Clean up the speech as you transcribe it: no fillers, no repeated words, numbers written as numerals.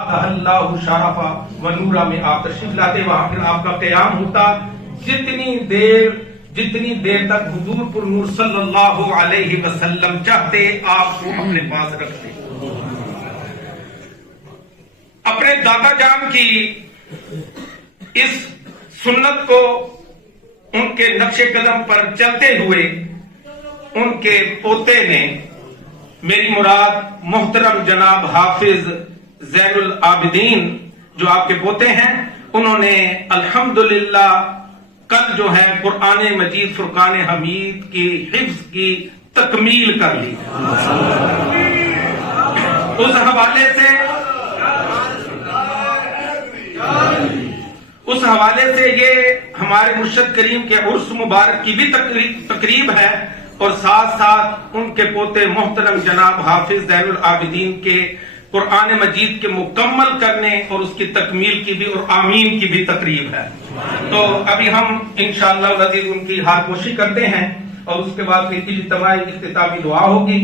اللہ شرفا و نورا میں آپ تشریف لاتے، وہاں پھر آپ کا قیام ہوتا، جتنی دیر تک حضور پر نور صلی اللہ علیہ وسلم چاہتے آپ کو اپنے پاس رکھتے۔ اپنے دادا جان کی اس سنت کو، ان کے نقش قدم پر چلتے ہوئے ان کے پوتے نے، میری مراد محترم جناب حافظ زین العابدین جو آپ کے پوتے ہیں، انہوں نے الحمدللہ کل جو ہے قرآن مجید فرقان حمید کی حفظ کی تکمیل کر لی۔ اس حوالے سے یہ ہمارے مرشد کریم کے عرس مبارک کی بھی تقریب ہے، اور ساتھ ساتھ ان کے پوتے محترم جناب حافظ زین العابدین کے قرآن مجید کے مکمل کرنے اور اس کی تکمیل کی بھی اور آمین کی بھی تقریب ہے۔ تو ابھی ہم انشاءاللہ العزیز ان کی ہاتھ پوشی کرتے ہیں، اور اس کے بعد پھر اجتماعی اختتامی دعا ہوگی۔